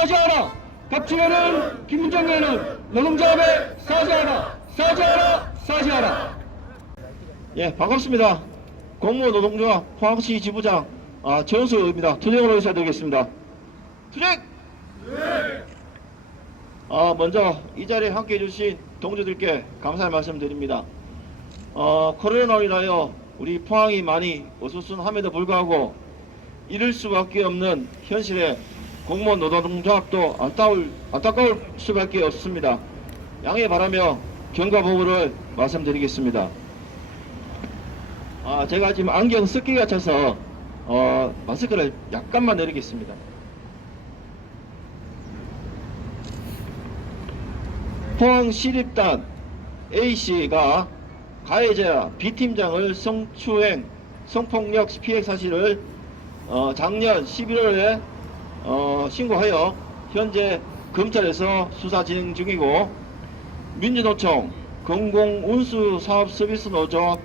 사죄하라. 박지원은 김문정 의원은 노동조합에 사죄하라. 사죄하라. 사죄하라. 예, 반갑습니다. 공무노동조합 포항시 지부장 전수입니다. 투쟁으로 인사드리겠습니다. 투쟁! 먼저 이 자리에 함께 해주신 동료들께 감사의 말씀드립니다. 코로나로 인하여 우리 포항이 많이 어수선함에도 불구하고 이럴 수밖에 없는 현실에 공무원 노동조합도 안타까울 수밖에 없습니다. 양해 바라며 경과보고를 말씀드리겠습니다. 제가 지금 안경 습기가 차서 마스크를 약간만 내리겠습니다. 포항시립단 A씨가 가해자 B팀장을 성추행, 성폭력 피해 사실을 작년 11월에 신고하여 현재 검찰에서 수사 진행 중이고, 민주노총 공공운수사업서비스노조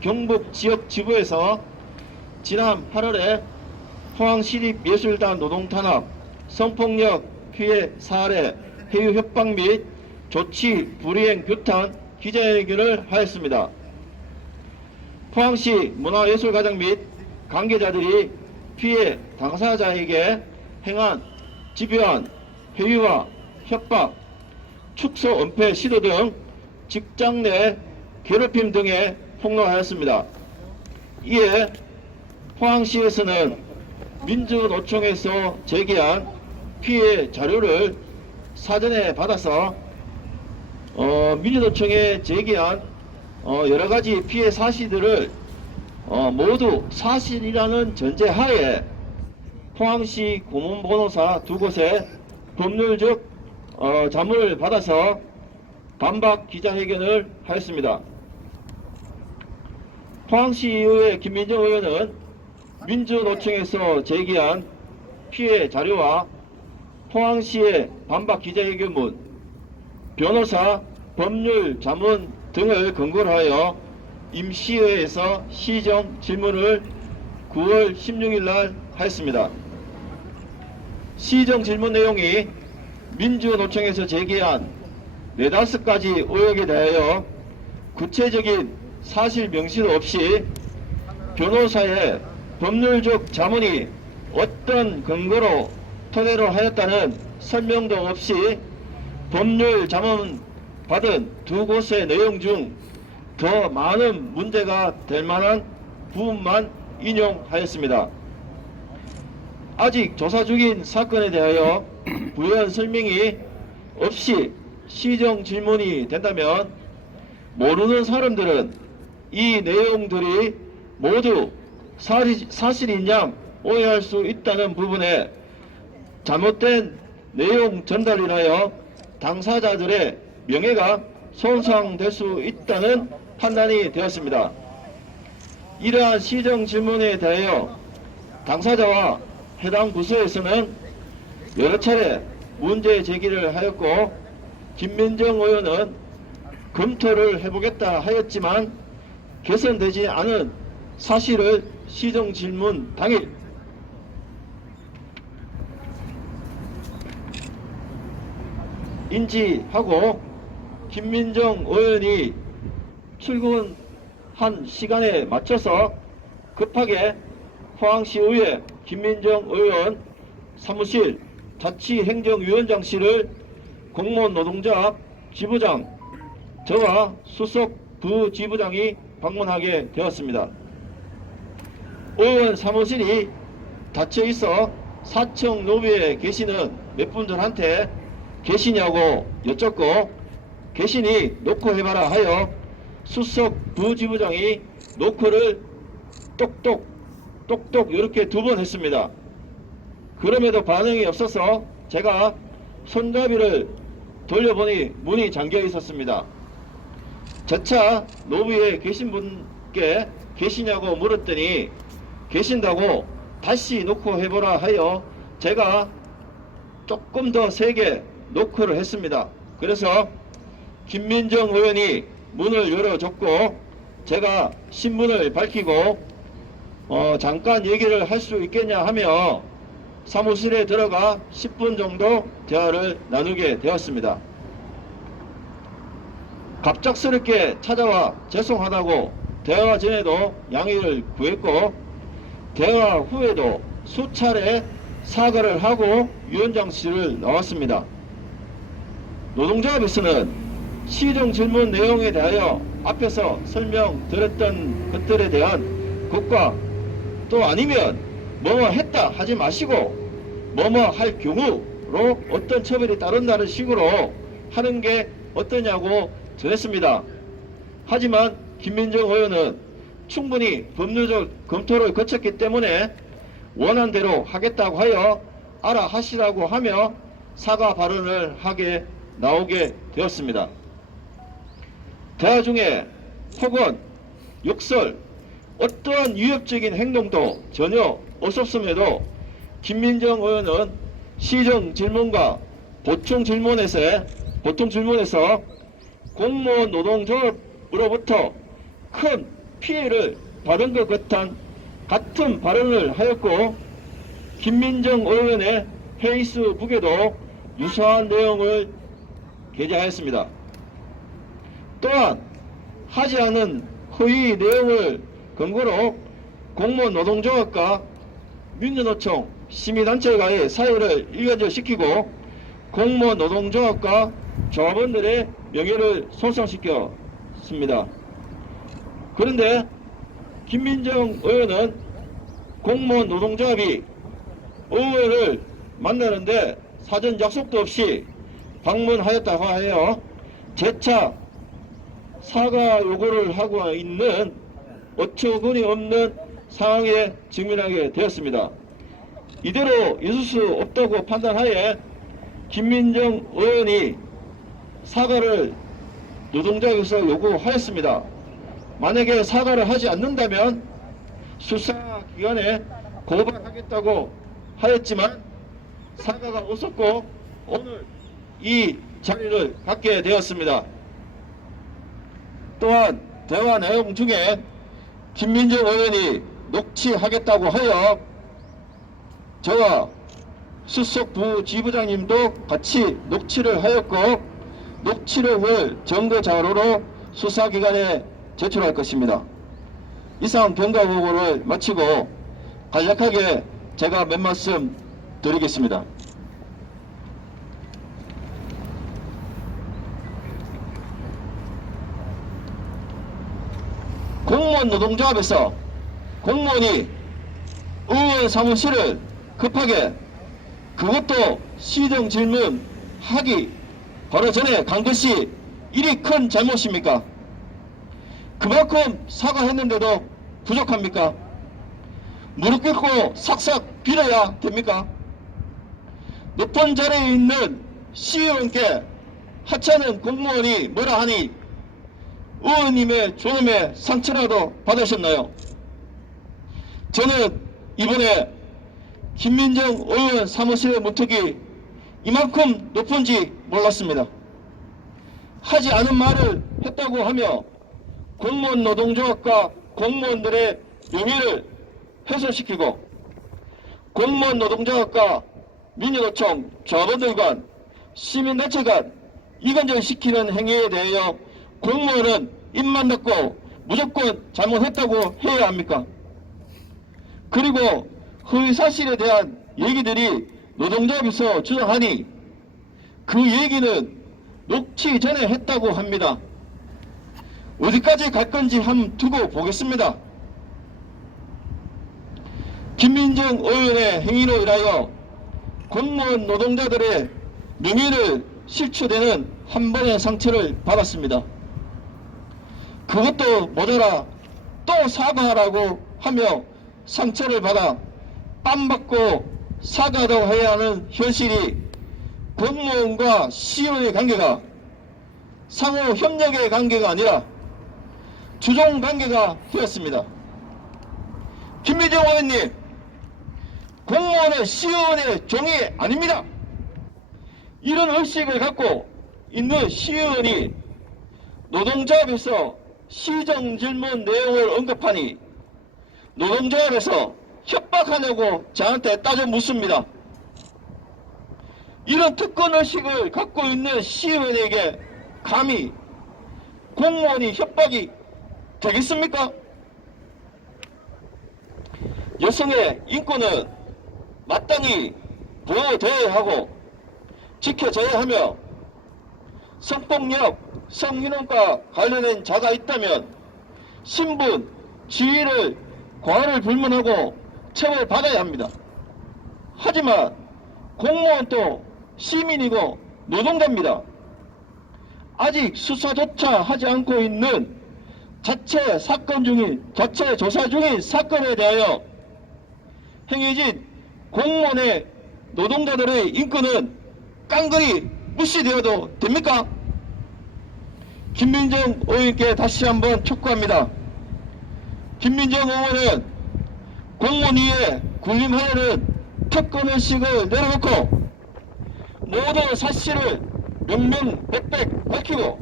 경북지역지부에서 지난 8월에 포항시립예술단 노동탄압, 성폭력 피해 사례 해유 협박 및 조치 불이행 규탄 기자회견을 하였습니다. 포항시 문화예술가정 및 관계자들이 피해 당사자에게 행한 집요한 회유와 협박, 축소 은폐 시도 등 직장 내 괴롭힘 등에 폭로하였습니다. 이에 포항시에서는 민주노총에서 제기한 피해 자료를 사전에 받아서 민주노총에 제기한 여러가지 피해 사실들을 모두 사실이라는 전제하에 포항시 고문변호사 두 곳에 법률적 자문을 받아서 반박 기자회견을 하였습니다. 포항시의회 김민정 의원은 민주노총에서 제기한 피해 자료와 포항시의 반박 기자회견문, 변호사 법률 자문 등을 근거로 하여 임시회에서 시정 질문을 9월 16일 날 하였습니다. 시정 질문 내용이 민주노총에서 제기한 4-5가지 의혹에 대하여 구체적인 사실 명시도 없이 변호사의 법률적 자문이 어떤 근거로 토대로 하였다는 설명도 없이 법률 자문 받은 두 곳의 내용 중 더 많은 문제가 될 만한 부분만 인용하였습니다. 아직 조사 중인 사건에 대하여 부연 설명이 없이 시정 질문이 된다면 모르는 사람들은 이 내용들이 모두 사실인 양 오해할 수 있다는 부분에 잘못된 내용 전달을 인하여 당사자들의 명예가 손상될 수 있다는 판단이 되었습니다. 이러한 시정 질문에 대하여 당사자와 해당 부서에서는 여러 차례 문제 제기를 하였고, 김민정 의원은 검토를 해보겠다 하였지만 개선되지 않은 사실을 시정 질문 당일 인지하고 김민정 의원이 출근한 시간에 맞춰서 급하게 포항시의회 김민정 의원 사무실 자치행정위원장실을 공무원노동조합 지부장, 저와 수석 부지부장이 방문하게 되었습니다. 의원 사무실이 닫혀 있어 4층 로비에 계시는 몇 분들한테 계시냐고 여쭙고, 계시니 노크 해봐라 하여 수석 부지부장이 노크를 똑똑 이렇게 2번 했습니다. 그럼에도 반응이 없어서 제가 손잡이를 돌려보니 문이 잠겨 있었습니다. 저차 로비에 계신 분께 계시냐고 물었더니 계신다고 다시 노크 해보라 하여 제가 조금 더 세게 노크를 했습니다. 그래서 김민정 의원이 문을 열어줬고, 제가 신분을 밝히고 잠깐 얘기를 할 수 있겠냐 하며 사무실에 들어가 10분 정도 대화를 나누게 되었습니다. 갑작스럽게 찾아와 죄송하다고 대화 전에도 양해를 구했고, 대화 후에도 수차례 사과를 하고 위원장실을 나왔습니다. 노동조합에서는 시정 질문 내용에 대하여 앞에서 설명드렸던 것들에 대한 것과, 또 아니면 뭐뭐 했다 하지 마시고 뭐뭐 할 경우로 어떤 처벌이 따른다는 식으로 하는 게 어떠냐고 전했습니다. 하지만 김민정 의원은 충분히 법률적 검토를 거쳤기 때문에 원한 대로 하겠다고 하여 알아 하시라고 하며 사과 발언을 하게 나오게 되었습니다. 대화 중에 혹은 욕설, 어떠한 위협적인 행동도 전혀 없었음에도 김민정 의원은 시정 질문과 보통 질문에서 공무원 노동조합으로부터 큰 피해를 받은 것 같은 발언을 하였고, 김민정 의원의 페이스북에도 유사한 내용을 게재하였습니다. 또한 하지 않은 허위 내용을 근거로 공무원 노동조합과 민주노총 시민단체가의 사유를 일관절시키고 공무원 노동조합과 조합원들의 명예를 손상시켰습니다. 그런데 김민정 의원은 공무원 노동조합이 의원을 만나는데 사전 약속도 없이 방문하였다고 하여 재차 사과 요구를 하고 있는 어처구니 없는 상황에 직면하게 되었습니다. 이대로 있을 수 없다고 판단하에 김민정 의원이 사과를 노동조합에서 요구하였습니다. 만약에 사과를 하지 않는다면 수사기관에 고발하겠다고 하였지만 사과가 없었고 오늘 이 자리를 갖게 되었습니다. 또한 대화 내용 중에 김민정 의원이 녹취하겠다고 하여 저와 수석부 지부장님도 같이 녹취를 하였고, 녹취록을 증거 자료로 수사기관에 제출할 것입니다. 이상 경과 보고를 마치고 간략하게 제가 몇 말씀 드리겠습니다. 공무원 노동조합에서 공무원이 의원 사무실을 급하게, 그것도 시정 질문 하기 바로 전에 간 것이 이리 큰 잘못입니까? 그만큼 사과했는데도 부족합니까? 무릎 꿇고 싹싹 빌어야 됩니까? 높은 자리에 있는 시의원께 하찮은 공무원이 뭐라 하니 의원님의 존엄에 상처라도 받으셨나요? 저는 이번에 김민정 의원 사무실의 문턱이 이만큼 높은지 몰랐습니다. 하지 않은 말을 했다고 하며 공무원 노동조합과 공무원들의 명예를 훼손시키고 공무원 노동조합과 민주노총 조합원들 간 시민단체 간 이간질시키는 행위에 대하여 공무원은 입만 닫고 무조건 잘못했다고 해야 합니까? 그리고 허위사실에 대한 얘기들이 노동조합에서 주장하니 그 얘기는 녹취 전에 했다고 합니다. 어디까지 갈 건지 한번 두고 보겠습니다. 김민정 의원의 행위로 인하여 공무원 노동자들의 명예를 실추되는 한 번의 상처를 받았습니다. 그것도 모자라 또 사과하라고 하며 상처를 받아 뺨받고 사과도 해야 하는 현실이 공무원과 시의원의 관계가 상호 협력의 관계가 아니라 주종 관계가 되었습니다. 김민정 의원님, 공무원은 시의원의 종이 아닙니다. 이런 의식을 갖고 있는 시의원이 노동조합에서 시정질문 내용을 언급하니 노동조합에서 협박하냐고 저한테 따져 묻습니다. 이런 특권의식을 갖고 있는 시의원에게 감히 공무원이 협박이 되겠습니까? 여성의 인권은 마땅히 보호되어야 하고 지켜져야 하며, 성폭력, 성희롱과 관련된 자가 있다면 신분, 지위를 과언을 불문하고 처벌받아야 합니다. 하지만 공무원도 시민이고 노동자입니다. 아직 수사조차 하지 않고 있는 자체 조사 중인 사건에 대하여 행해진 공무원의 노동자들의 인권은 깡그리 무시되어도 됩니까? 김민정 의원께 다시 한번 촉구합니다. 김민정 의원은 공무원 위에 군림하려는 특권의식을 내려놓고 모든 사실을 명명백백 밝히고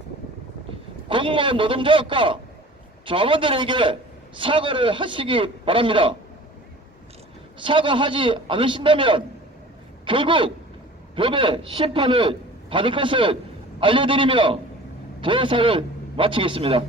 공무원 노동자과 조합원들에게 사과를 하시기 바랍니다. 사과하지 않으신다면 결국 법의 심판을 받을 것을 알려드리며 대사를 마치겠습니다.